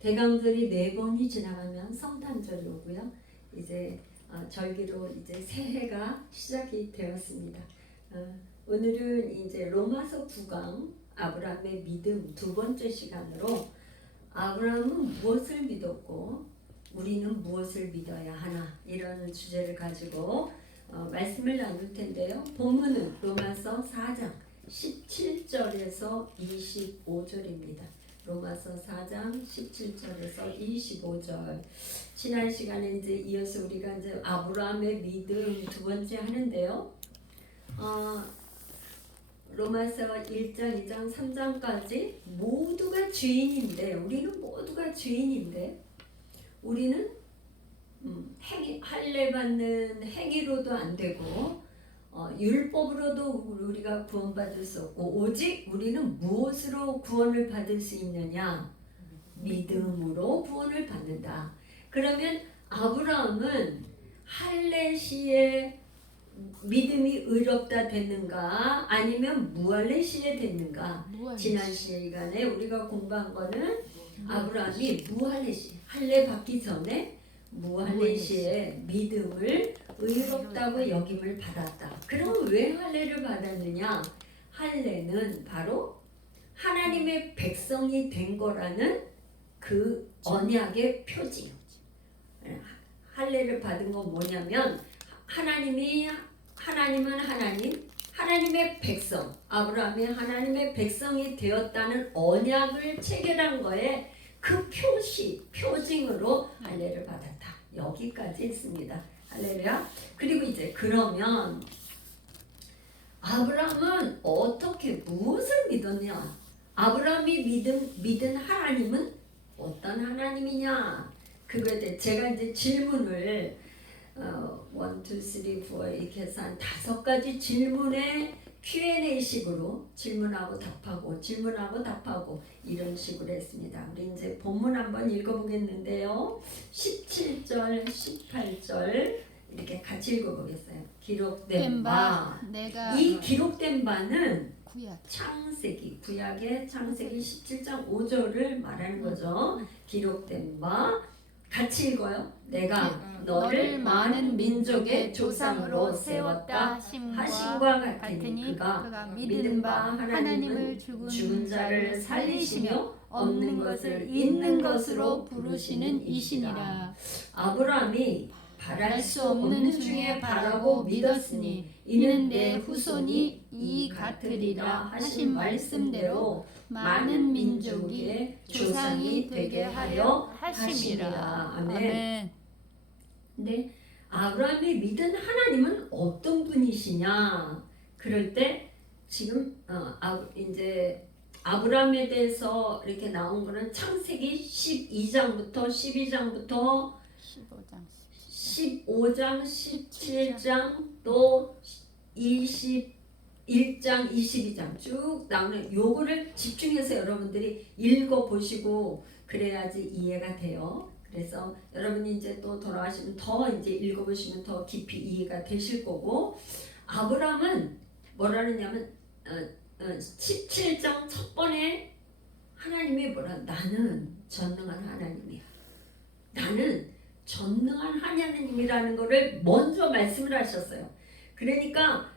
대강절이 4번이 지나가면 성탄절이 오고요. 이제 절기로 이제 새해가 시작이 되었습니다. 오늘은 이제 로마서 9강 아브라함의 믿음 두 번째 시간으로 아브라함은 무엇을 믿었고 우리는 무엇을 믿어야 하나 이런 주제를 가지고 말씀을 나눌 텐데요. 본문은 로마서 4장 17절에서 25절입니다. 로마서 4장 17절에서 25절. 지난 시간에 이제 이어서 우리가 이제 아브라함의 믿음 두 번째 하는데요. 로마서 1장, 2장, 3장까지 모두가 주인인데, 우리는 모두가 주인인데, 우리는 할례 받는 행위로도 안 되고 율법으로도 우리가 구원받을 수 없고, 오직 우리는 무엇으로 구원을 받을 수 있느냐? 믿음으로 구원을 받는다. 그러면 아브라함은 할례 시에 믿음이 의롭다 됐는가 아니면 무할례 시에 됐는가? 지난 시간에 우리가 공부한 거는 아브라함이 무할례 시, 할례 받기 전에 무할례 시에 믿음을 의롭다고 여김을 받았다. 그럼 왜 할례를 받았느냐? 할례는 바로 하나님의 백성이 된 거라는 그 언약의 표지. 할례를 받은 건 뭐냐면 하나님은 하나님의 백성, 아브라함이 하나님의 백성이 되었다는 언약을 체결한 거에 그 표징으로 할례를 받았다. 여기까지 있습니다. 할렐루야. 그리고 이제 그러면 아브라함은 어떻게 무엇을 믿었냐? 아브라함이 믿은 하나님은 어떤 하나님이냐? 그거에 대해 제가 이제 질문을 1, 2, 3, 4 이렇게 해서 한 5가지 질문에 Q&A 식으로 질문하고 답하고 이런 식으로 했습니다. 우리 이제 본문 한번 읽어보겠는데요. 17절, 18절 이렇게 같이 읽어보겠어요. 기록된 바. 이 기록된 바는 창세기, 구약의 창세기 17장 5절을 말하는 거죠. 기록된 바. 같이 읽어요. 내가 너를 많은 민족의 조상으로 세웠다 하신과 같으니 그가 믿은 바 하나님을 죽은 자를 살리시며 없는 것을 있는 것으로 부르시는 이시니라. 아브라함이 바랄 수 없는 중에 바라고 믿었으니 이는 내 후손이 이 같으리라 하신 말씀대로 많은 민족의 조상이 되게 하려 하심이라. 아멘. 근데 아브라함이 믿은 하나님은 어떤 분이시냐? 그럴 때 지금 이제 아브라함에 대해서 이렇게 나온 거는 창세기 12장부터 15장, 17장 또 21장, 22장 쭉 나오는 요거를 집중해서 여러분들이 읽어보시고 그래야지 이해가 돼요. 그래서 여러분이 이제 또 돌아가시면 더 이제 읽어보시면 더 깊이 이해가 되실 거고, 아브라함은 뭐라느냐면 17장 첫 번에 하나님이 나는 전능한 하나님이야. 나는 전능한 하나님이라는 것을 먼저 말씀을 하셨어요. 그러니까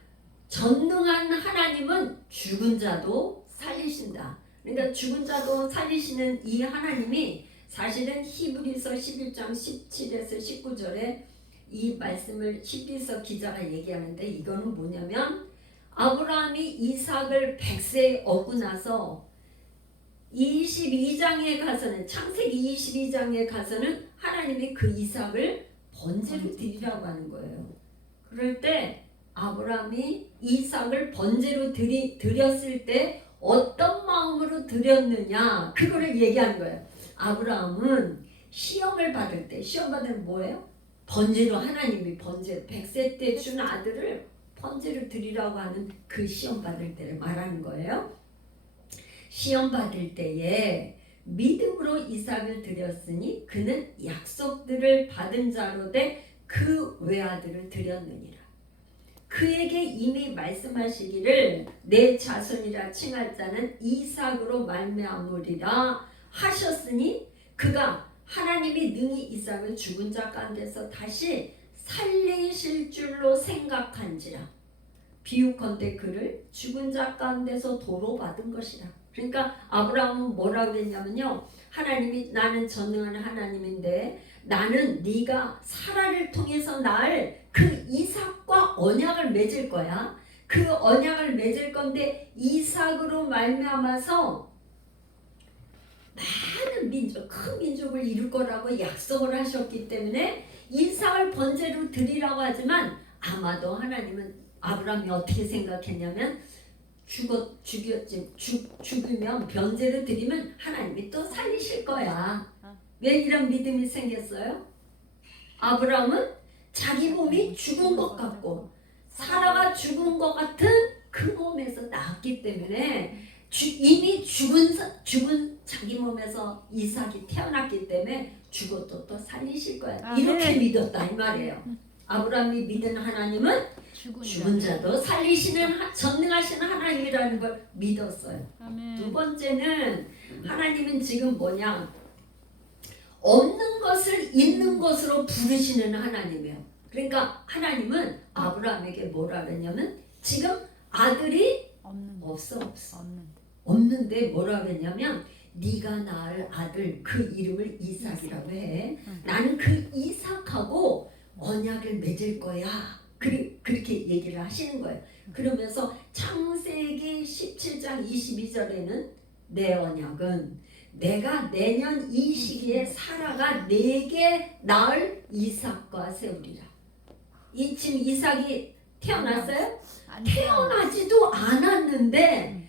전능한 하나님은 죽은 자도 살리신다. 그러니까 죽은 자도 살리시는 이 하나님이 사실은 히브리서 11장 17에서 19절에 이 말씀을 히브리서 기자가 얘기하는데, 이거는 뭐냐면 아브라함이 이삭을 100세에 얻고 나서 22장에 가서는, 창세기 22장에 가서는 하나님이 그 이삭을 번제로 드리라고 하는 거예요. 그럴 때 아브라함이 이삭을 번제로 드렸을 때 어떤 마음으로 드렸느냐, 그거를 얘기하는 거예요. 아브라함은 시험을 받을 때, 시험 받으면 뭐예요? 번제로, 하나님이 번제로 100세 때 준 아들을 번제로 드리라고 하는 그 시험 받을 때를 말하는 거예요. 시험 받을 때에 믿음으로 이삭을 드렸으니 그는 약속들을 받은 자로 돼 그 외아들을 드렸느니라. 그에게 이미 말씀하시기를 내 자손이라 칭할 자는 이삭으로 말미암으리라 하셨으니 그가 하나님이 능히 이삭을 죽은 자 가운데서 다시 살리실 줄로 생각한지라. 비유컨대 그를 죽은 자 가운데서 도로 받은 것이라. 그러니까 아브라함은 뭐라고 했냐면요, 하나님이 나는 전능한 하나님인데 나는 네가 사라를 통해서 낳을 그 이삭과 언약을 맺을 거야. 그 언약을 맺을 건데 이삭으로 말미암아서 많은 민족, 큰 민족을 이룰 거라고 약속을 하셨기 때문에 이삭을 번제로 드리라고 하지만 아마도 하나님은 아브라함이 어떻게 생각했냐면 죽으면 번제로 드리면 하나님이 또 살리실 거야. 왜 이런 믿음이 생겼어요? 아브라함은 자기 몸이 죽은 것 같고 사라가 죽은 것 같은 그 몸에서 낳았기 때문에 이미 죽은 자기 몸에서 이삭이 태어났기 때문에 죽어도 또 살리실 거야. 이렇게 믿었다 이 말이에요. 아브라함이 믿은 하나님은 죽은 자도 살리시는 전능하신 하나님이라는 걸 믿었어요. 두 번째는 하나님은 지금 뭐냐, 없는 것을 있는 것으로 부르시는 하나님이에요. 그러니까 하나님은 아브라함에게 뭐라 그랬냐면 지금 아들이 없어. 없는데 뭐라 그랬냐면 네가 낳을 아들 그 이름을 이삭이라고 해. 나는 그 이삭하고 언약을 맺을 거야. 그렇게 얘기를 하시는 거예요. 그러면서 창세기 17장 22절에는 내 언약은 내가 내년 이 시기에 사라가 내게 낳을 이삭과 세우리라. 지금 이삭이 태어났어요? 태어나지도 않았는데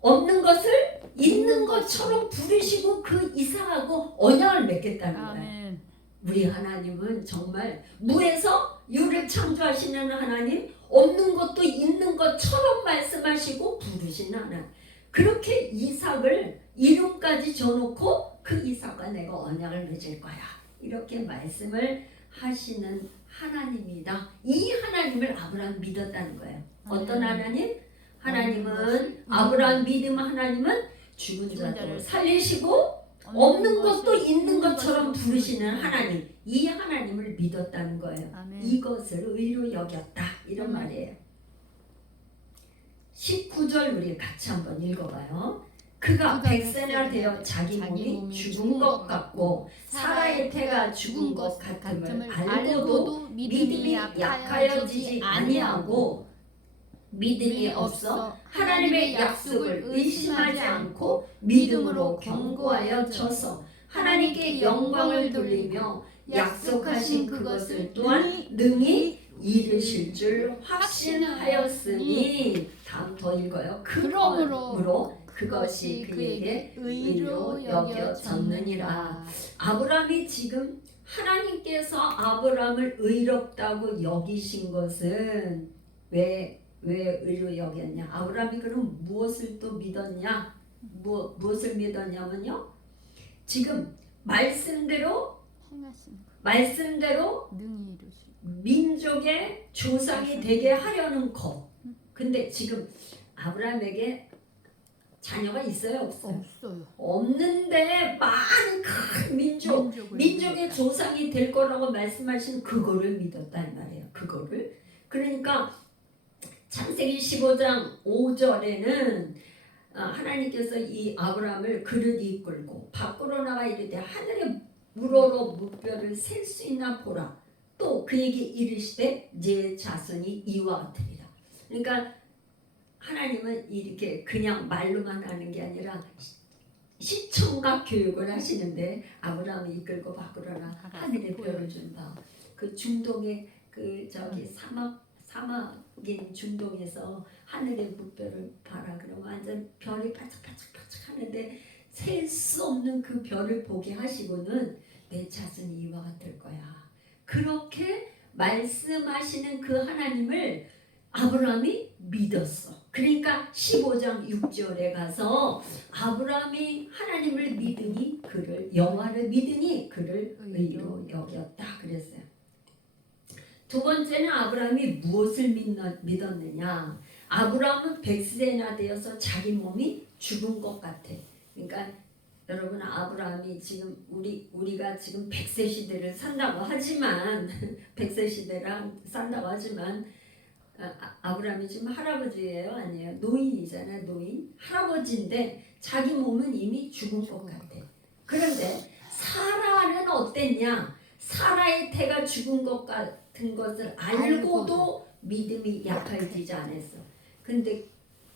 없는 것을 있는 것처럼 부르시고 그 이삭하고 언약을 맺겠다는 거예요. 우리 하나님은 정말 무에서 유를 창조하시는 하나님, 없는 것도 있는 것처럼 말씀하시고 부르시는 하나님. 그렇게 이삭을 이름까지 줘놓고 그 이삭과 내가 언약을 맺을 거야. 이렇게 말씀을 하시는 하나님이다. 이 하나님을 아브라함 믿었다는 거예요. 어떤 하나님? 하나님은 아브라함 믿음 하나님은 죽은 자도 살리시고 없는 것도 있는 것처럼 부르시는 하나님. 이 하나님을 믿었다는 거예요. 이것을 의로 여겼다. 이런 말이에요. 19절 우리 같이 한번 읽어봐요. 그가 100세나 되어 자기 몸이 죽은 것 같고 사라의 태가 죽은 것 같음을 알고도 믿음이 약하여지지 아니하고 믿음이 없어 하나님의 약속을 의심하지 않고 믿음으로 견고하여져서 하나님께 영광을 돌리며 약속하신 그것을 또한 능히 이루실 줄 확신하였으니. 다음 더 읽어요. 그러므로 그것이 그에게 의로 여겨졌느니라. 아브라함이 지금 하나님께서 아브라함을 의롭다고 여기신 것은 왜 의로 여겼냐? 아브라함이 그럼 무엇을 또 믿었냐? 무엇을 믿었냐면요, 지금 말씀대로 민족의 조상이 되게 하려는 것. 근데 지금 아브라함에게 자녀가 있어요? 없어요? 없는데 많은 큰 민족의 조상이 될 거라고 말씀하신 그거를 믿었다 이 말이에요. 그거를. 그러니까 창세기 15장 5절에는 하나님께서 이 아브라함을 그릇 이끌고 밖으로 나가 이르되 하늘의 우러러 무뼈를 셀 수 있나 보라. 또 그에게 이르시되 네 자손이 이와 같으리라. 그러니까 하나님은 이렇게 그냥 말로만 하는 게 아니라 시청각 교육을 하시는데 아브라함을 이끌고 밖으로 나가 하늘의 뼈를 준다. 그 중동의 사막인 중동에서 하늘의 무뼈를 봐라. 그러면 완전 별이 반짝반짝 하는데 셀 수 없는 그 별을 보게 하시고는 내 자손이 이와 같을 거야. 그렇게 말씀하시는 그 하나님을 아브라함이 믿었어. 그러니까 15장 6절에 가서 아브라함이 하나님을 믿으니 그를 여호와를 믿으니 그를 의로 여겼다 그랬어요. 두 번째는 아브라함이 무엇을 믿었느냐? 아브라함은 100세나 되어서 자기 몸이 죽은 것 같아. 그러니까 여러분 아브라함이 지금 우리가 지금 100세 시대를 산다고 하지만 100세 시대랑 산다고 하지만 아브라함이 지금 할아버지예요, 아니에요? 노인이잖아요, 노인. 할아버지인데 자기 몸은 이미 죽은 것 같아. 그런데 사라는 어땠냐? 사라의 태가 죽은 것 같은 것을 알고도 믿음이 약해지지 않았어. 근데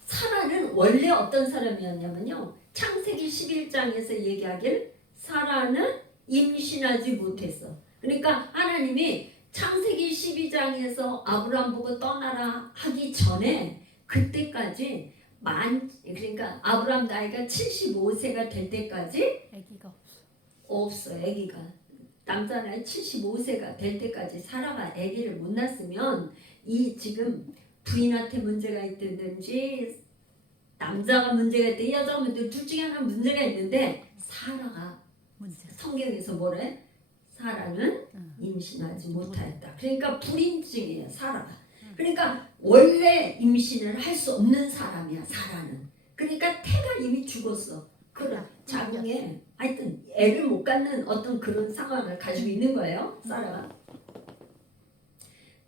사라는 원래 어떤 사람이었냐면요, 창세기 11장에서 얘기하길 사라는 임신하지 못했어. 그러니까 하나님이 창세기 12장에서 아브라함 보고 떠나라 하기 전에 그때까지 그러니까 아브라함 나이가 75세가 될 때까지 아기가 없어. 아기가 남자 나이 75세가 될 때까지 사라가 아기를 못 낳았으면 이 지금 부인한테 문제가 있든지 남자가 문제가 있든 여자가 문제가 둘 중에 하나 문제가 있는데 사라가 문제. 성경에서 뭐래? 사라는 임신하지 못하였다. 그러니까 불임증이에요, 사라가. 그러니까 원래 임신을 할 수 없는 사람이야, 사라는. 그러니까 태가 이미 죽었어. 그런 자궁에 하여튼 애를 못 갖는 어떤 그런 상황을 가지고 있는 거예요, 사라가.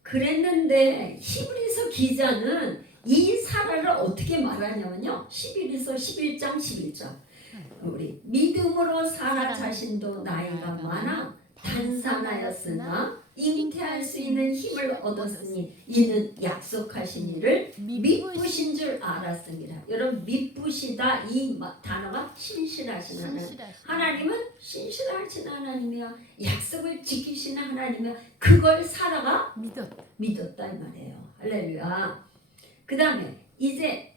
그랬는데 히브리서 기자는 이 사라를 어떻게 말하냐면요, 11에서 11장 11절 우리 믿음으로 사라 자신도 나이가 많아 단산하였으나 잉태할 수 있는 힘을 얻었으니 이는 약속하신 이를 믿으신 줄 알았습니다. 여러분, 믿으시다 이 단어가 신실하신 하나님. 하나님은 신실하신 하나님이야. 약속을 지키시는 하나님이야. 그걸 사라가 믿었다 이 말이에요. 할렐루야. 그 다음에 이제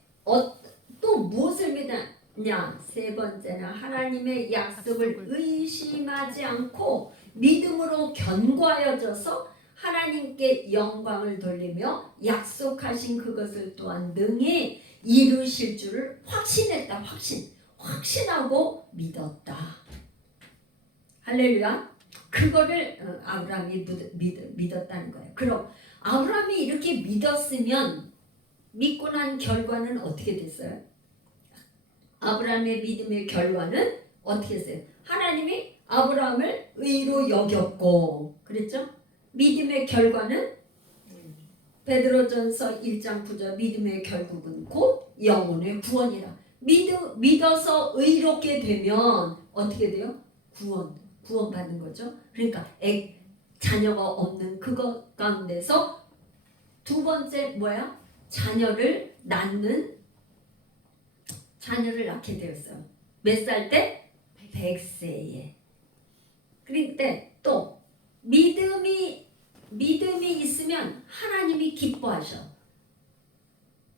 또 무엇을 믿었냐? 세 번째는 하나님의 약속을 의심하지 않고 믿음으로 견고하여져서 하나님께 영광을 돌리며 약속하신 그것을 또한 능히 이루실 줄을 확신했다. 확신하고 믿었다. 할렐루야. 그거를 아브라함이 믿었다는 거예요. 그럼 아브라함이 이렇게 믿었으면 믿고 난 결과는 어떻게 됐어요? 아브라함의 믿음의 결과는 어떻게 했어요? 하나님이 아브라함을 의로 여겼고, 그랬죠? 믿음의 결과는 베드로전서 1장 9절 믿음의 결국은 곧 영혼의 구원이라. 믿어서 의롭게 되면 어떻게 돼요? 구원받는 거죠. 그러니까 자녀가 없는 그것 가운데서 두 번째 뭐야? 자녀를 낳게 되었어요. 몇 살 때? 100세에. 그런데 또 믿음이 있으면 하나님이 기뻐하셔.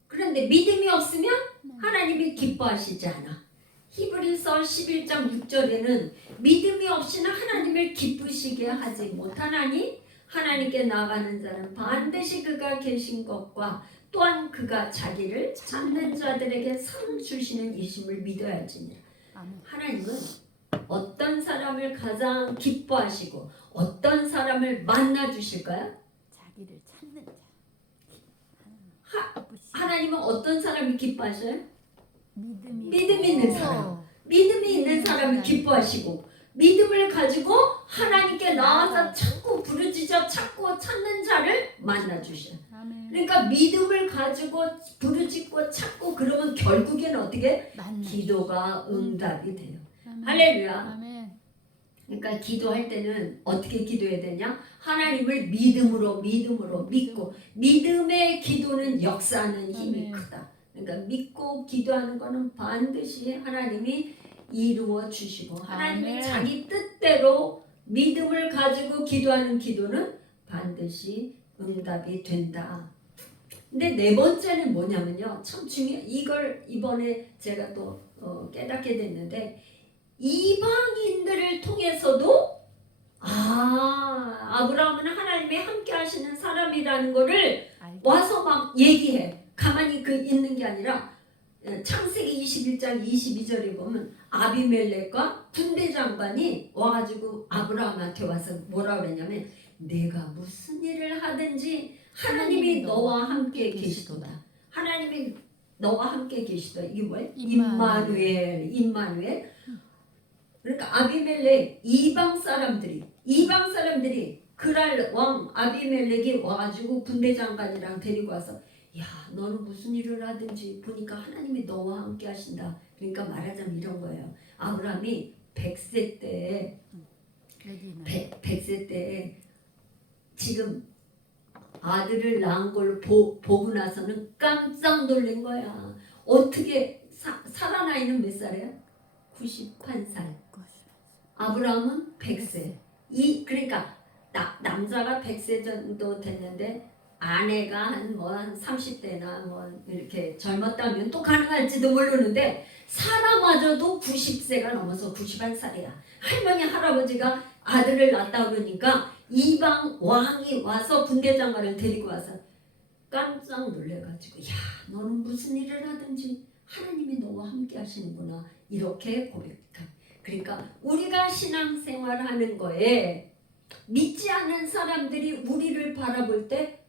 그런데 믿음이 없으면 하나님이 기뻐하시지 않아. 히브리서 11장 6절에는 믿음이 없이는 하나님을 기쁘시게 하지 못하나니 하나님께 나아가는 자는 반드시 그가 계신 것과 또한 그가 자기를 찾는 자들에게 상 주시는 이심을 믿어야 할지니라. 하나님은 어떤 사람을 가장 기뻐하시고 어떤 사람을 만나 주실까요? 자기를 찾는 자. 하나님은 어떤 사람이 기뻐하셔요? 믿음 있는 사람. 믿음이 있는 사람을 기뻐하시고 믿음을 가지고 하나님께 나와서 찾고 부르짖어 찾고 찾는 자를 만나 주셔. 그러니까 믿음을 가지고 부르짖고 찾고 그러면 결국에는 어떻게? 기도가 응답이 돼요. 할렐루야. 그러니까 기도할 때는 어떻게 기도해야 되냐? 하나님을 믿음으로 믿고 믿음의 기도는 역사하는 힘이 크다. 그러니까 믿고 기도하는 거는 반드시 하나님이 이루어 주시고 하나님이 자기 뜻대로 믿음을 가지고 기도하는 기도는 반드시 응답이 된다. 근데 네 번째는 뭐냐면요, 참 이걸 이번에 제가 또 깨닫게 됐는데 이방인들을 통해서도 아브라함은 하나님이 함께 하시는 사람이라는 거를 와서 막 얘기해. 가만히 있는 게 아니라 창세기 21장 22절에 보면 아비멜렉과 군대 장관이 와가지고 아브라함한테 와서 뭐라 그랬냐면 내가 무슨 일을 하든지 하나님이 너와 함께 계시도다. 하나님이 너와 함께 계시다. 이게 뭐예요? 임마누엘. 그러니까 아비멜렉 이방 사람들이 그랄 왕 아비멜렉이 와가지고 군대장관이랑 데리고 와서 야 너는 무슨 일을 하든지 보니까 하나님이 너와 함께 하신다. 그러니까 말하자면 이런 거예요. 아브라함이 100세 때 여기는 100세 때 지금 아들을 낳은 걸 보고 나서는 깜짝 놀란 거야. 어떻게 살아 나이는 몇 살이야? 91살. 아브라함은 100세. 그러니까 남자가 100세 정도 됐는데 아내가 한 30대나 이렇게 젊었다면 또 가능할지도 모르는데 사람마저도 90세가 넘어서 91살이야. 할머니 할아버지가 아들을 낳았다 그러니까 이방 왕이 와서 군대장관을 데리고 와서 깜짝 놀래가지고 야 너는 무슨 일을 하든지 하나님이 너와 함께 하시는구나 이렇게 고백한. 그러니까 우리가 신앙생활하는 거에 믿지 않는 사람들이 우리를 바라볼 때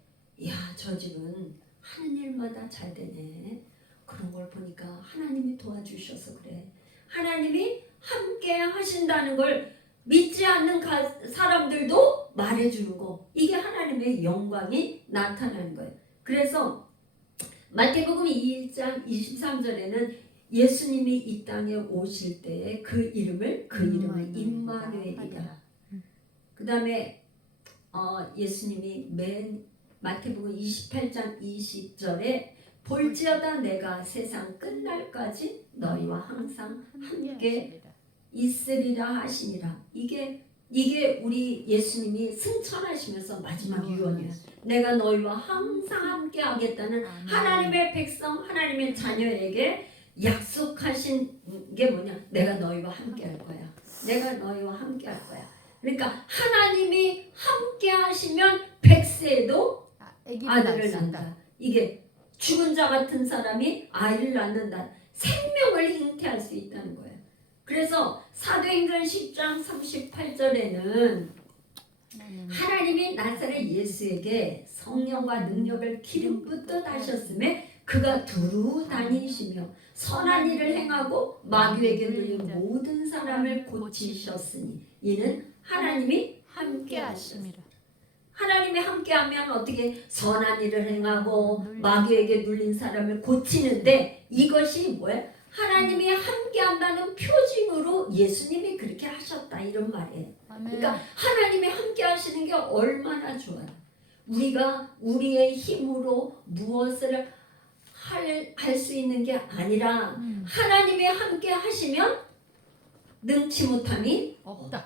야 저 집은 하는 일마다 잘 되네. 그런 걸 보니까 하나님이 도와주셔서 그래. 하나님이 함께 하신다는 걸 믿지 않는 사람들도 말해주는 거. 이게 하나님의 영광이 나타나는 거예요. 그래서 마태복음 2장 23절에는 예수님이 이 땅에 오실 때에 그 이름을 임마누엘이라. 그 다음에 예수님이 마태복음 28장 20절에 볼지어다 내가 세상 끝날까지 너희와 항상 함께 있으리라 하시니라. 이게 우리 예수님이 승천하시면서 마지막 유언이에요. 내가 너희와 항상 함께 하겠다는 하나님의 백성, 하나님의 자녀에게 약속하신 게 뭐냐? 내가 너희와 함께 할 거야. 내가 너희와 함께 할 거야. 그러니까 하나님이 함께 하시면 100세에도 아들을 낳는다. 이게 죽은 자 같은 사람이 아이를 낳는다. 생명을 잉태할 수 있다는 거예요. 그래서 사도행전 10장 38절에는 하나님이 나사렛 예수에게 성령과 능력을 기름 붓듯 하셨음에 그가 두루 다니시며 선한 일을 행하고 마귀에게 눌린 모든 사람을 고치셨으니 이는 하나님이 함께 하심이라. 하나님이 함께하면 어떻게 선한 일을 행하고 마귀에게 눌린 사람을 고치는데 이것이 뭐야? 하나님이 함께한다는 표징으로 예수님이 그렇게 하셨다 이런 말이에요. 그러니까 하나님이 함께하시는 게 얼마나 좋아요. 우리가 우리의 힘으로 무엇을 할 수 있는 게 아니라 하나님이 함께하시면 능치 못함이 없다.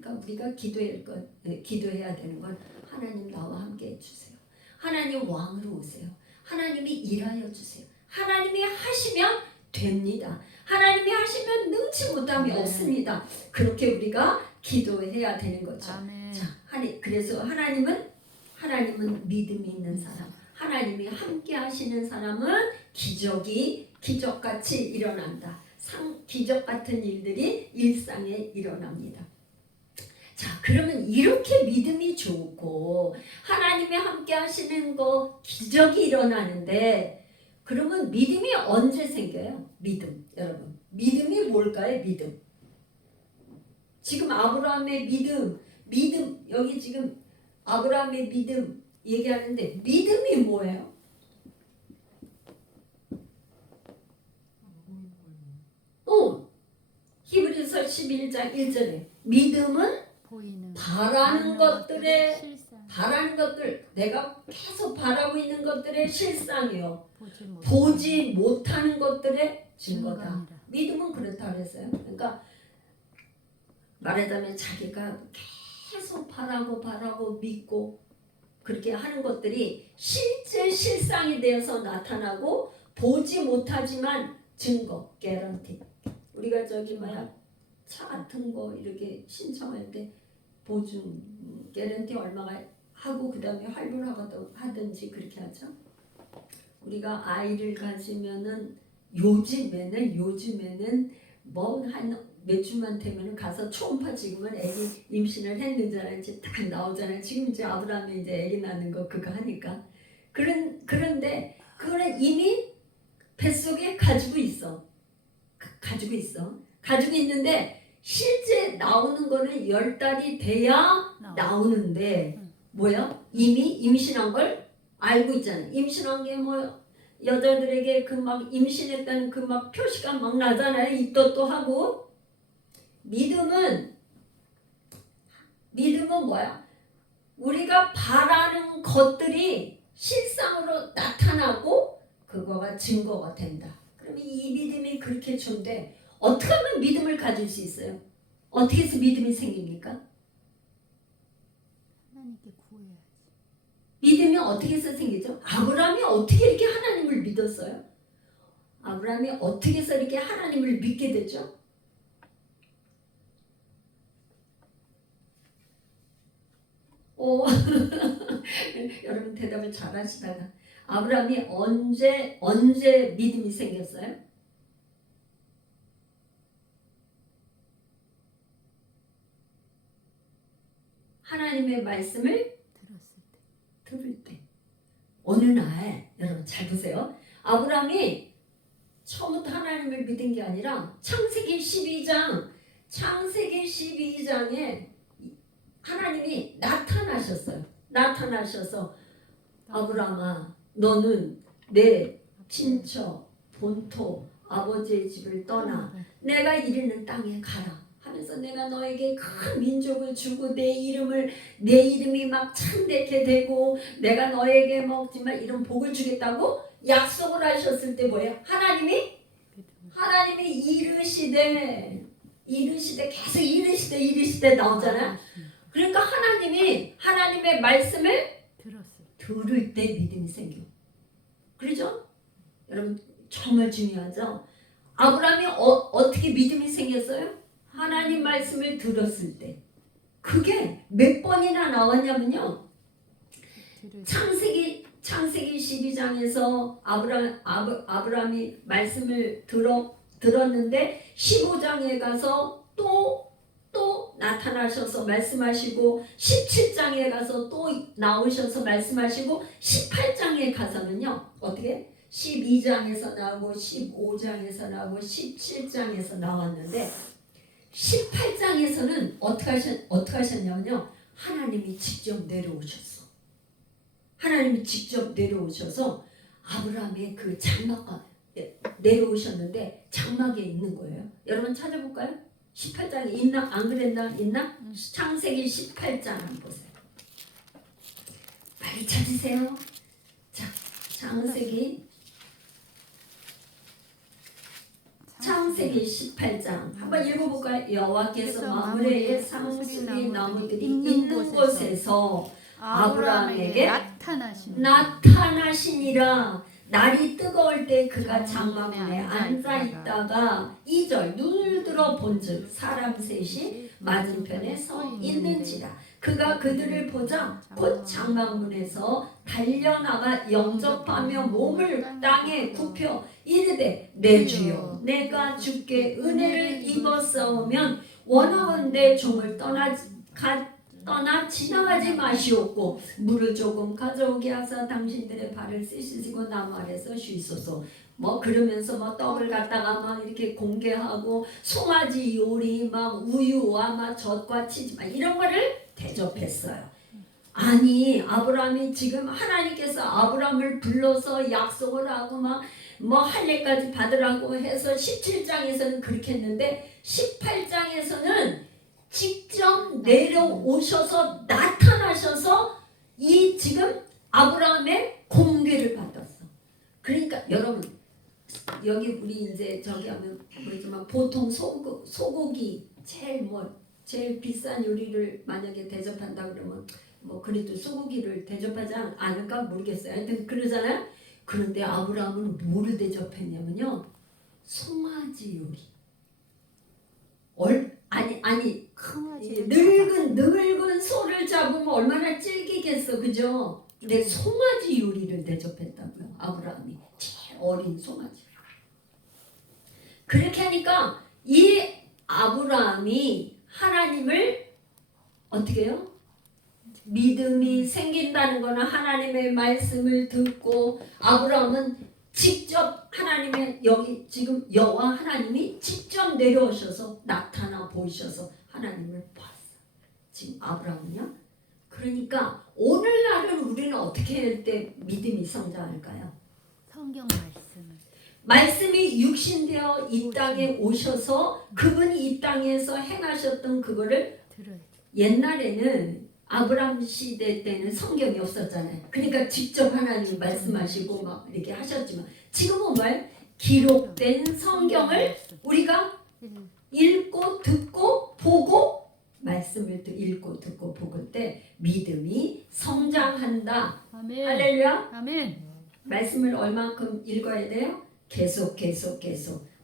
그러니까 우리가 기도해야 되는 건 하나님 나와 함께 해주세요. 하나님 왕으로 오세요. 하나님이 일하여 주세요. 하나님이 하시면 됩니다. 하나님이 하시면 능치 못함이 없습니다. 그렇게 우리가 기도해야 되는 거죠. 자, 그래서 하나님은 믿음이 있는 사람, 하나님이 함께 하시는 사람은 기적같이 일어난다. 기적 같은 일들이 일상에 일어납니다. 자, 그러면 이렇게 믿음이 좋고 하나님이 함께 하시는 거 기적이 일어나는데 그러면 믿음이 언제 생겨요? 여러분 믿음이 뭘까요? 지금 아브라함의 믿음 여기 지금 아브라함의 믿음 얘기하는데 믿음이 뭐예요? 히브리서 11장 1절에 믿음은 바라는 것들 내가 계속 바라고 있는 것들의 실상이요 보지 못하는 것들의 증거다. 믿음은 그렇다 그랬어요. 그러니까 말하자면 자기가 계속 바라고 믿고 그렇게 하는 것들이 실제 실상이 되어서 나타나고 보지 못하지만 증거, 개런티. 우리가 차 같은 거 이렇게 신청할 때 보증, 개런티 얼마가 하고 그 다음에 환불하든지 그렇게 하죠. 우리가 아이를 가지면은 요즘에는 뭐 한 몇 주만 되면 가서 초음파 찍으면 애기 임신을 했는지 아닌지 딱 나오잖아요. 지금 이제 아브라함이 이제 애기 낳는 거 그거 하니까 그런데 그거는 이미 뱃속에 가지고 있는데 실제 나오는 거는 10달이 돼야 나오는데 뭐야? 이미 임신한 걸 알고 있잖아. 임신한 게 뭐 여자들에게 그 막 임신했다는 그 막 표시가 막 나잖아요. 입덧도 하고. 믿음은 뭐야? 우리가 바라는 것들이 실상으로 나타나고 그거가 증거가 된다. 그러면 이 믿음이 그렇게 좋은데 어떻게 하면 믿음을 가질 수 있어요? 어떻게 해서 믿음이 생깁니까? 하나님께 구해야지. 믿음이 어떻게 해서 생기죠? 아브라함이 어떻게 이렇게 하나님을 믿었어요? 아브라함이 어떻게 해서 이렇게 하나님을 믿게 됐죠? 오, 여러분 대답을 잘하시다가 아브라함이 언제 믿음이 생겼어요? 하나님의 말씀을 들었을 때. 들을 때. 어느 날 여러분 잘 보세요. 아브라함이 처음부터 하나님을 믿은 게 아니라 창세기 12장에 하나님이 나타나셔서 아브라함아 너는 내 친척 본토 아버지의 집을 떠나 내가 이르는 땅에 가라 하면서 내가 너에게 큰 민족을 주고 내 이름이 막 창대케 되고 내가 너에게 먹지만 이런 복을 주겠다고 약속을 하셨을 때 뭐예요? 하나님이 계속 이르시되 나오잖아. 그러니까 하나님이 하나님의 말씀을 들을 때 믿음이 생겨. 그렇죠? 여러분 정말 중요하죠? 아브라함이 어떻게 믿음이 생겼어요? 하나님 말씀을 들었을 때. 그게 몇 번이나 나왔냐면요. 창세기 12장에서 아브라함이 말씀을 들었는데 15장에 가서 또 나타나셔서 말씀하시고 17장에 가서 또 나오셔서 말씀하시고 18장에 가서는요. 어떻게? 12장에서 나오고 15장에서 나오고 17장에서 나왔는데 18장에서는 어떻게 하셨냐면요. 하나님이 직접 내려오셔서 아브라함의 그 장막과 내려오셨는데 장막에 있는 거예요. 여러분 찾아볼까요? 18장에 있나? 안 그랬나? 있나? 창세기 18장 한번 보세요. 빨리 찾으세요. 자, 창세기 18장 한번 읽어볼까요? 여호와께서 마므레의 상수리 나무들이 있는 곳에서 아브라함에게 나타나시니라. 날이 뜨거울 때 그가 장막문에 앉아있다가 2절 눈을 들어 본즉 사람 셋이 맞은편에 서 있는지라. 그가 그들을 보자 곧 장막문에서 달려나가 영접하며 몸을 땅에 굽혀 이르되 내 주여 내가 주께 은혜를 입었사오면 원하건대 종을 떠나 지나가지 마시옵고 물을 조금 가져오게 하사 당신들의 발을 씻으시고 나무 아래서 쉬소서. 뭐 그러면서 뭐 떡을 갖다가 막 이렇게 공개하고 송아지 요리 막 우유와 막 젖과 치즈 막 이런 거를 대접했어요. 아니 아브라함이 지금 하나님께서 아브라함을 불러서 약속을 하고 막 뭐 할례까지 받으라고 해서 17장에서는 그렇게 했는데 18장에서는 직접 내려오셔서 나타나셔서 이 지금 아브라함의 공개를 받았어. 그러니까 여러분 여기 우리 이제 저기 하면 모르지만 보통 소고기 제일 비싼 요리를 만약에 대접한다 그러면 뭐 그래도 소고기를 대접하지 않을까 모르겠어요. 하여튼 그러잖아요. 그런데 아브라함은 뭐를 대접했냐면요. 송아지 요리. 아니 늙은 소를 잡으면 얼마나 질기겠어, 그죠? 근데 송아지 요리를 대접했다고요. 아브라함이 제일 어린 송아지. 그렇게 하니까 이 아브라함이 하나님을 어떻게 해요? 믿음이 생긴다는 거는 하나님의 말씀을 듣고 아브라함은 직접 하나님의 여기 지금 여호와 하나님이 직접 내려오셔서 나타나 보이셔서 하나님을 봤어. 지금 아브라함은요. 그러니까 오늘날은 우리는 어떻게 할 때 믿음이 성장할까요? 성경 말씀을 말씀이 육신되어 이 땅에 오셔서 그분이 이 땅에서 행하셨던 그거를 들어야죠. 옛날에는 아브라함 시대 때는 성경이 없었잖아요. 그러니까 직접 하나님이 말씀하시고 막 이렇게 하셨지만 지금은 뭘 기록된 성경을 우리가 읽고 듣고 보고 말씀을 읽고 듣고 보고 때 믿음이 성장한다. 아멘. 할렐루야. 아멘. 말씀을 얼마큼 읽어야 돼요? 계속.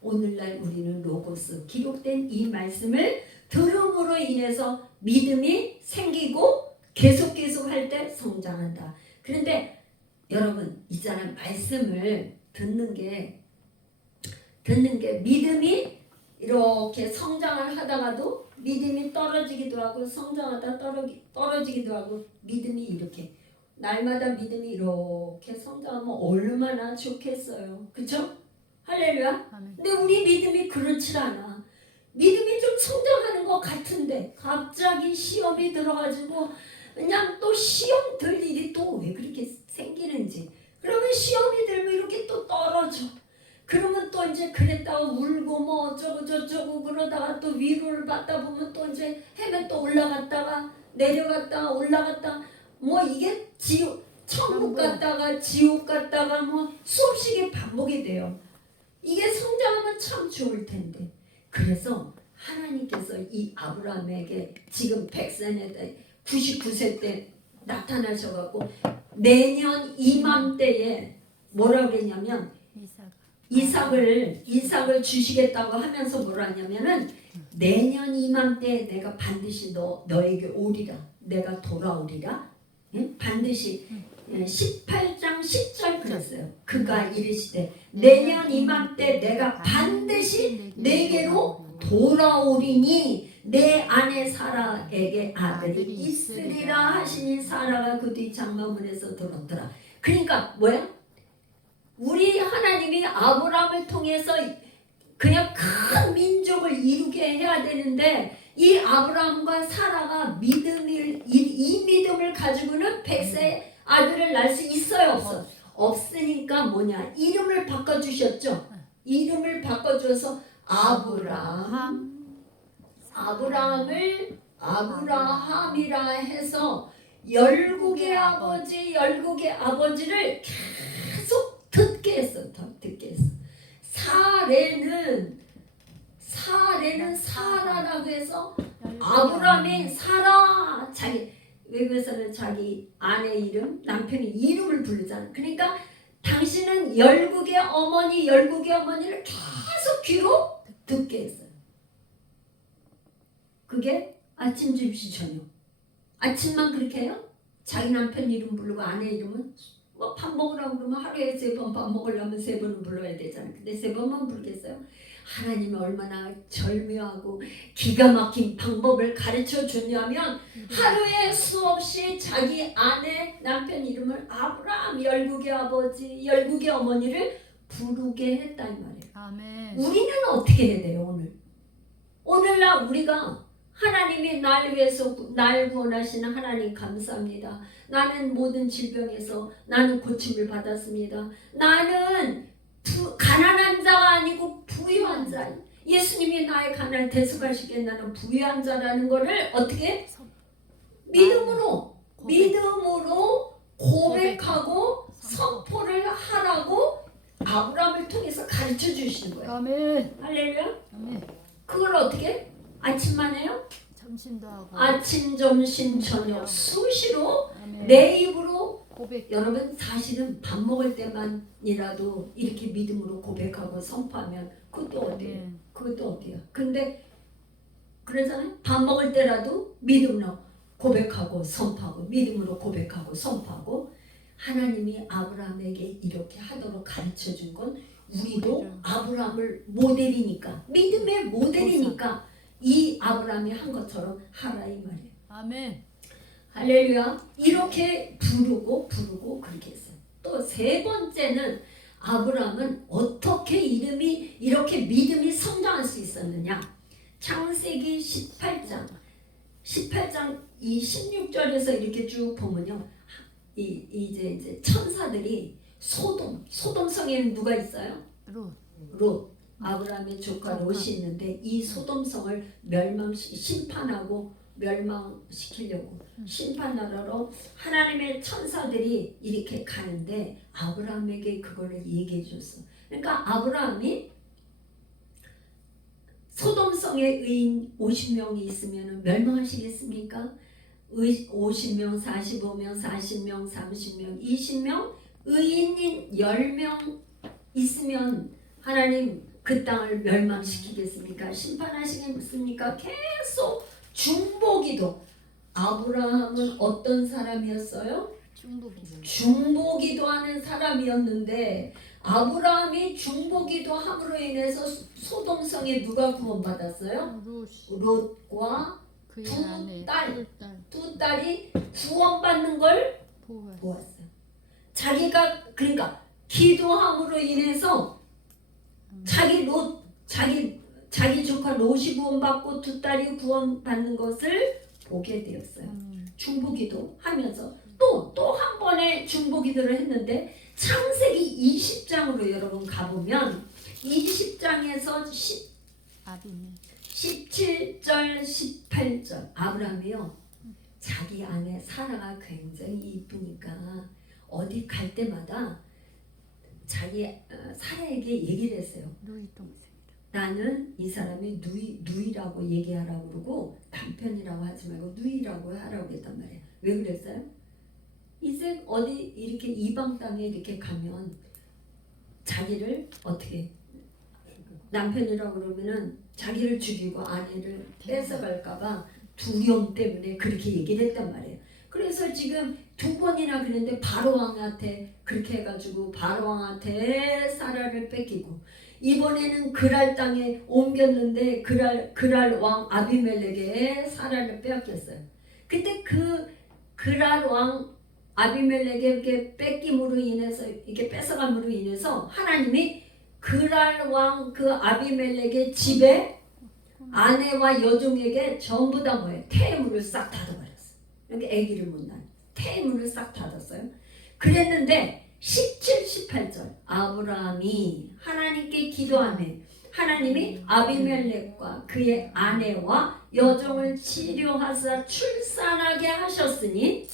오늘날 우리는 로고스 기록된 이 말씀을 들음으로 인해서 믿음이 생기고 계속 할 때 성장한다. 그런데 여러분 있잖아요. 말씀을 듣는 게 믿음이 이렇게 성장을 하다가도 믿음이 떨어지기도 하고 성장하다 떨어지기도 하고 믿음이 이렇게 날마다 믿음이 이렇게 성장하면 얼마나 좋겠어요. 그렇죠? 할렐루야. 아멘. 근데 우리 믿음이 그렇지 않아. 믿음이 좀 성장하는 것 같은데 갑자기 시험이 들어가지고 그냥 또 시험 들 일이 또 왜 그렇게 생기는지. 그러면 시험이 들면 이렇게 또 떨어져. 그러면 또 이제 그랬다가 울고 뭐 어쩌고 저쩌고 그러다가 또 위로를 받다 보면 또 이제 해면 또 올라갔다가 내려갔다가 올라갔다가 뭐 이게 천국 갔다가 지옥 갔다가 뭐 수없이 반복이 돼요. 이게 성장하면 참 좋을 텐데. 그래서 하나님께서 이 아브라함에게 지금 100세에 99세 때 나타나셔갖고 내년 이맘때에 뭐라 그랬냐면 이삭을 주시겠다고 하면서 뭐라 하냐면은 내년 이맘때 내가 반드시 너에게 오리라. 내가 돌아오리라. 예? 반드시 18장 10절 그랬어요. 그가 이르시되 내년 이맘때 내가 반드시 내게로 돌아오리니 내 아내 사라에게 아들이 있으리라 하시니 사라가 그 뒤 장막문에서 들었더라. 그러니까 뭐야? 우리 하나님이 아브라함을 통해서 그냥 큰 민족을 이루게 해야 되는데 이 아브라함과 사라가 이 믿음을 가지고는 100세 아들을 낳을 수 있어요? 없어? 없으니까 뭐냐? 이름을 바꿔주셨죠? 이름을 바꿔줘서 아브라함을 아브라함이라 해서 열국의 아버지를 계속 듣게 했어. 사레는 사라라고 해서 아브라함이 사라 자기 외국에서는 자기 아내 이름 남편의 이름을 부르잖아. 그러니까 당신은 열국의 어머니를 계속 귀로 듣게 했어요. 그게 아침 점심 저녁 아침만 그렇게 해요? 자기 남편 이름 부르고 아내 이름은 뭐 밥 먹으라고 그러면 하루에 3번 밥 먹으려면 3번은 불러야 되잖아. 근데 3번만 부르겠어요? 하나님이 얼마나 절묘하고 기가 막힌 방법을 가르쳐 줬냐면 하루에 수없이 자기 아내 남편 이름을 아브라함 열국의 아버지 열국의 어머니를 부르게 했다 이 말이에요. 아멘. 우리는 어떻게 해야 돼요? 오늘날 우리가 하나님이 날 위해서 날 구원하시는 하나님 감사합니다. 나는 모든 질병에서 나는 고침을 받았습니다. 나는 가난한 자가 아니고 부유한 자. 예수님이 나의 가난을 대속하시기에 나는 부유한 자라는 것을 어떻게? 믿음으로 고백하고 선포를 하라고 아브라함을 통해서 가르쳐 주시는 거예요. 아멘. 할렐루야. 아멘. 그걸 어떻게? 아침만 해요? 점심도 하고. 아침, 점심, 저녁 수시로 아멘. 내 입으로 고백. 여러분 사실은 밥 먹을 때만이라도 이렇게 믿음으로 고백하고 선포하면 그것도 어때요? 아멘. 그것도 어때요? 근데 그러잖아요. 밥 먹을 때라도 믿음으로 고백하고 선포하고 믿음으로 고백하고 선포하고 하나님이 아브라함에게 이렇게 하도록 가르쳐 준 건 우리도 아브라함을 모델이니까 믿음의 모델이니까 이 아브라함이 한 것처럼 하라 이 말이에요. 아멘. 할렐루야. 이렇게 부르고 그렇게 했어요. 또 세 번째는 아브라함은 어떻게 이름이 이렇게 믿음이 성장할 수 있었느냐? 창세기 18장 이 16절에서 이렇게 쭉 보면요. 이제 천사들이 소돔 성에는 누가 있어요? 롯. 아브라함의 조카 롯이 있는데 이 소돔성을 심판하고 멸망시키려고 심판하러 하나님의 천사들이 이렇게 가는데 아브라함에게 그걸 얘기해 줬어. 그러니까 아브라함이 소돔성에 의인 50명이 있으면 멸망하시겠습니까? 50명, 45명, 40명, 30명, 20명, 의인인 10명 있으면 하나님 그 땅을 멸망시키겠습니까? 심판하시겠습니까? 계속 중보기도. 아브라함은 어떤 사람이었어요? 중보기도 하는 사람이었는데 아브라함이 중보기도 함으로 인해서 소돔성에 누가 구원받았어요? 롯과 두 딸이 구원받는 걸 보았어요. 자기가 그러니까 기도함으로 인해서 자기 조카 롯이 구원받고 두 딸이 구원받는 것을 보게 되었어요. 중보기도 하면서 또 한 번의 중보기도를 했는데 창세기 20장으로 여러분 가보면 20장에서 17절 18절 아브라함이요 자기 아내 사라가 굉장히 이쁘니까 어디 갈 때마다 자기 사라에게 얘기를 했어요. 나는 이 사람이 누이라고 얘기하라고 그러고 남편이라고 하지 말고 누이라고 하라고 했단 말이에요. 왜 그랬어요? 이제 어디 이렇게 이방 땅에 이렇게 가면 자기를 어떻게 남편이라고 그러면은 자기를 죽이고 아내를 뺏어갈까봐 두려움 때문에 그렇게 얘기를 했단 말이에요. 그래서 지금 2번이나 그랬는데 바로왕한테 그렇게 해가지고 바로왕한테 사라를 뺏기고 이번에는 그랄 땅에 옮겼는데 그랄 왕 아비멜렉에 사라를 빼앗겼어요. 근데 그랄 왕 아비멜렉에게 뺏김으로 인해서 이게 뺏어감으로 인해서 하나님이 그랄 왕 그 아비멜렉의 집에 아내와 여종에게 전부 다 뭐예요? 태문을 싹 닫아버렸어요. 여기 아기를 못 낳은 태문을 싹 닫았어요. 그랬는데 17, 18절 아브라함이 하나님께 기도하며 하나님이 아비멜렉과 그의 아내와 여종을 치료하사 출산하게 하셨으니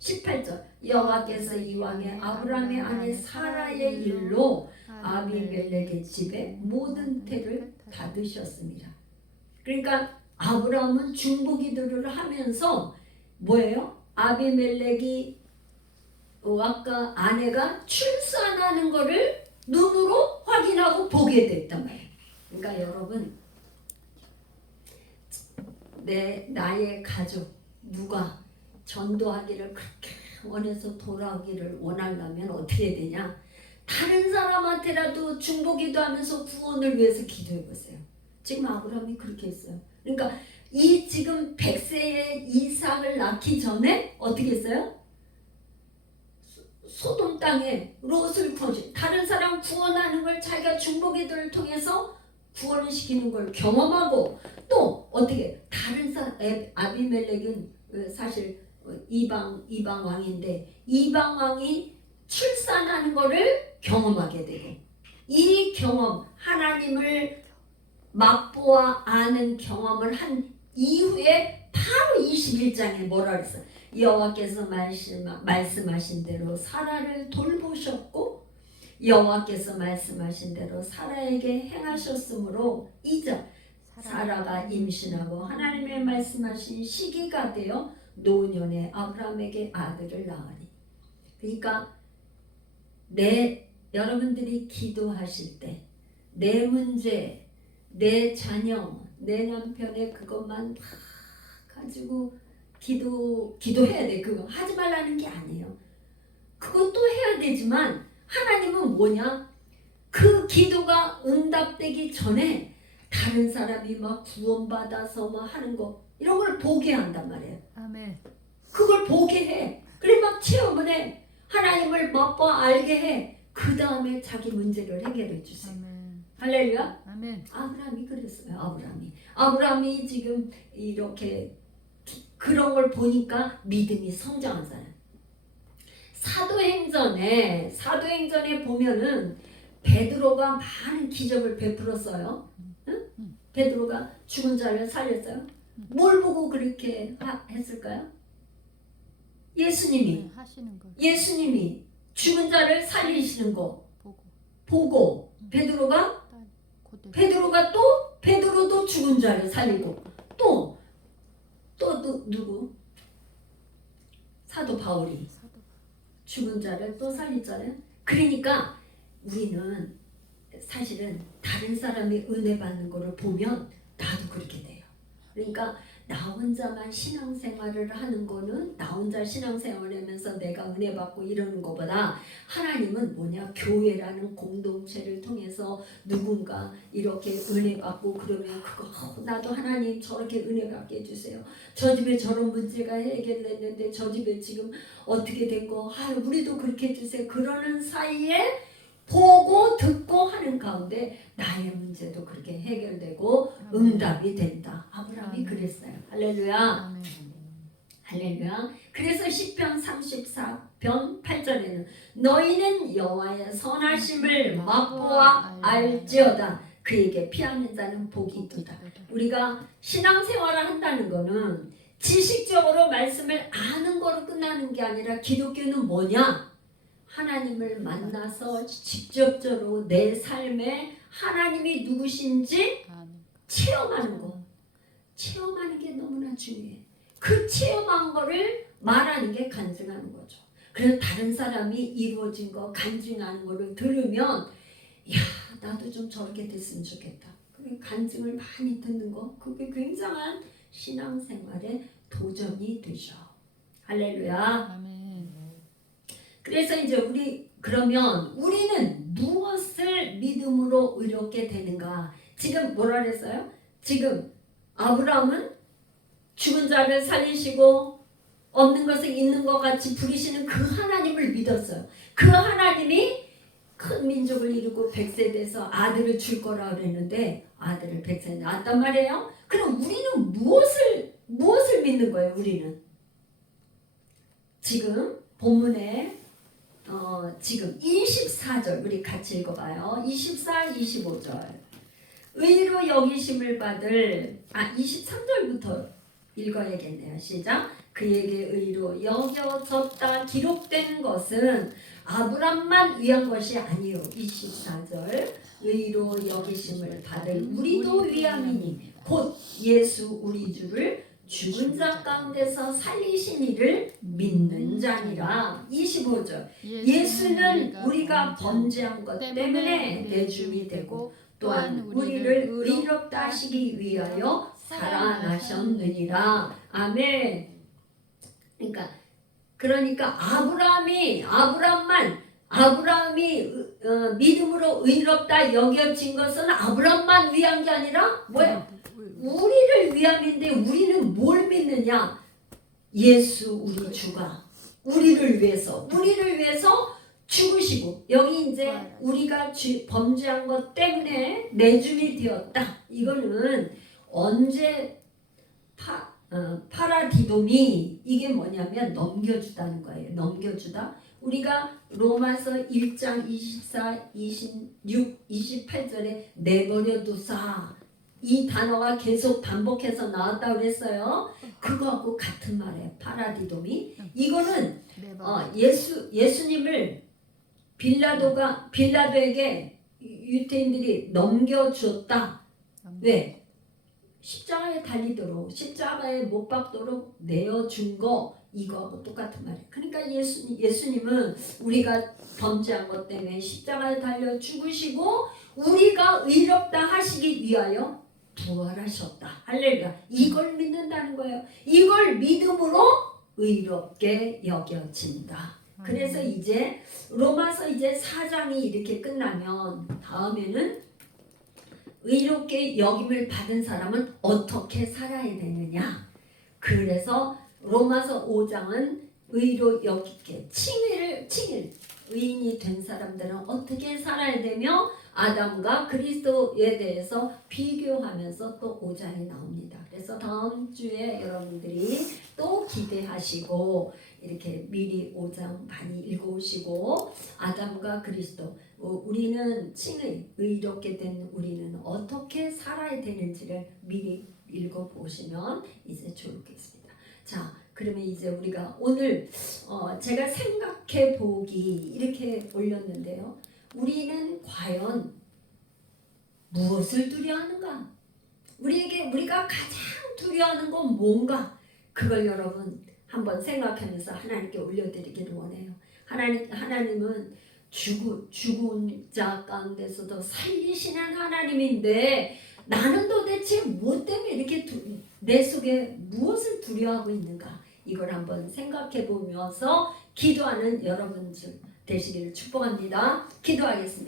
18절 여호와께서 이왕에 아브라함의 아내 사라의 일로 아비멜렉의 집에 모든 태를 닫으셨습니다. 그러니까 아브라함은 중보기도를 하면서 뭐예요? 아비멜렉이 아까 아내가 출산하는 거를 눈으로 확인하고 보게 됐단 말이에요. 그러니까 여러분 나의 가족 누가 전도하기를 그렇게 원해서 돌아오기를 원하려면 어떻게 해야 되냐? 다른 사람한테라도 중보기도 하면서 구원을 위해서 기도해 보세요. 지금 아브라함이 그렇게 했어요. 그러니까 이 지금 100세의 이삭을 낳기 전에 어떻게 했어요? 소돔 땅에 롯을 구원시 다른 사람 구원하는 걸 자기가 중보기도를 통해서 구원을 시키는 걸 경험하고 또 어떻게 다른 사람 아비멜렉은 사실 이방 왕인데 이방 왕이 출산하는 거를 경험하게 되고 이 경험 하나님을 맛보아 아는 경험을 한 이후에 바로 21장에 뭐라 그랬어요? 여호와께서 말씀하신 대로 사라를 돌보셨고 여호와께서 말씀하신 대로 사라에게 행하셨으므로 2절 사라가 임신하고 하나님의 말씀하신 시기가 되어 노년에 아브라함에게 아들을 낳으니. 그러니까 여러분들이 기도하실 때 내 문제, 내 자녀, 내 남편의 그것만 다 가지고 기도해야 돼. 그거 하지 말라는 게 아니에요. 그것도 해야 되지만 하나님은 뭐냐? 그 기도가 응답되기 전에 다른 사람이 막 구원받아서 막 하는 거 이런 걸 보게 한단 말이에요. 아멘. 그걸 보게 해. 그래 막 체험을 해. 하나님을 맛봐 알게 해. 그 다음에 자기 문제를 해결해 주세요. 아멘. 할렐루야. 아멘. 아브라함이 그랬어요. 아브라함이 지금 이렇게 그런 걸 보니까 믿음이 성장한 사람. 사도행전에 보면은 베드로가 많은 기적을 베풀었어요. 응? 베드로가 죽은 자를 살렸어요. 뭘 보고 그렇게 했을까요? 네, 하시는 거 예수님이 죽은 자를 살리시는 거 보고 보고 베드로가 베드로도 죽은 자를 살리고 또 누구? 사도 바울이 죽은 자를 또 살렸잖아요. 그러니까 우리는 사실은 다른 사람이 은혜 받는 거를 보면 나도 그렇게 돼요. 그러니까 나 혼자만 신앙생활을 하는 거는 나 혼자 신앙생활을 하면서 내가 은혜 받고 이러는 것보다 하나님은 뭐냐, 교회라는 공동체를 통해서 누군가 이렇게 은혜 받고 그러면 그거 나도 하나님 저렇게 은혜 받게 해주세요. 저 집에 저런 문제가 해결됐는데 저 집에 지금 어떻게 된 거 우리도 그렇게 해주세요. 그러는 사이에 보고 듣고 하는 가운데 나의 문제도 그렇게 해결되고 응답이 된다. 아브라함이 그랬어요. 할렐루야. 아멘. 할렐루야. 그래서 시편 34편 8절에는 너희는 여호와의 선하심을 맛보아 알지어다. 그에게 피하는 자는 복이 있도다. 우리가 신앙생활을 한다는 거는 지식적으로 말씀을 아는 거로 끝나는 게 아니라 기독교는 뭐냐? 하나님을 만나서 직접적으로 내 삶에 하나님이 누구신지 체험하는 거. 체험하는 게 너무나 중요해. 그 체험한 거를 말하는 게 간증하는 거죠. 그래서 다른 사람이 이루어진 거, 간증하는 거를 들으면 야, 나도 좀 저렇게 됐으면 좋겠다. 그 간증을 많이 듣는 거, 그게 굉장한 신앙생활의 도전이 되죠. 할렐루야. 아멘. 그래서 이제 그러면 우리는 무엇을 믿음으로 의롭게 되는가? 지금 뭐라 그랬어요? 지금 아브라함은 죽은 자를 살리시고 없는 것을 있는 것 같이 부리시는 그 하나님을 믿었어요. 그 하나님이 큰 민족을 이루고 100세 돼서 아들을 줄 거라 그랬는데 아들을 100세 낳았단 말이에요. 그럼 우리는 무엇을 믿는 거예요? 우리는 지금 본문에 지금 24절 우리 같이 읽어봐요. 24, 25절 의로 여기심을 받을 23절부터 읽어야겠네요. 시작. 그에게 의로 여겨졌다 기록된 것은 아브람만 위한 것이 아니요. 24절 의로 여기심을 받을 우리도 위함이니 곧 예수 우리 주를 죽은 자 가운데서 살리신 이를 믿는 자니라. 25절 예수는 우리가 범죄한 것 때문에 내 주이 되고 또한 우리를 의롭다 하시기 위하여 살아나셨느니라. 아멘. 그러니까 아브라함이 믿음으로 의롭다 여겨진 것은 아브라함만 위한 게 아니라 뭐야? 우리를 위함인데 우리는 뭘 믿느냐? 예수 우리 주가 우리를 위해서 죽으시고 여기 이제 우리가 범죄한 것 때문에 내줌이 되었다. 이거는 언제 파라디돔이 이게 뭐냐면 넘겨주다는 거예요. 넘겨주다. 우리가 로마서 1장 24, 26, 28절에 내버려 두사 이 단어가 계속 반복해서 나왔다고 그랬어요. 그거하고 같은 말이에요. 파라디돔이. 이거는 예수님을 빌라도에게 유대인들이 넘겨주었다. 왜? 십자가에 달리도록 십자가에 못 박도록 내어준 거 이거하고 똑같은 말이에요. 그러니까 예수님은 우리가 범죄한 것 때문에 십자가에 달려 죽으시고 우리가 의롭다 하시기 위하여 부활하셨다. 할렐루야. 이걸 믿는다는 거예요. 이걸 믿음으로 의롭게 여겨진다. 그래서 이제 로마서 이제 4장이 이렇게 끝나면 다음에는 의롭게 여김을 받은 사람은 어떻게 살아야 되느냐. 그래서 로마서 5장은 의로 여기게 칭의를 의인이 된 사람들은 어떻게 살아야 되며 아담과 그리스도에 대해서 비교하면서 또 5장이 나옵니다. 그래서 다음 주에 여러분들이 또 기대하시고 이렇게 미리 5장 많이 읽어오시고 아담과 그리스도 우리는 칭의 의롭게 된 우리는 어떻게 살아야 되는지를 미리 읽어보시면 이제 좋겠습니다. 자, 그러면 이제 우리가 오늘 제가 생각해 보기 이렇게 올렸는데요. 우리는 과연 무엇을 두려워하는가? 우리가 가장 두려워하는 건 뭔가? 그걸 여러분 한번 생각하면서 하나님께 올려드리기를 원해요. 하나님은 죽은 자 가운데서도 살리시는 하나님인데 나는 도대체 무엇 때문에 이렇게 내 속에 무엇을 두려워하고 있는가? 이걸 한번 생각해 보면서 기도하는 여러분 되시기를 축복합니다. 기도하겠습니다.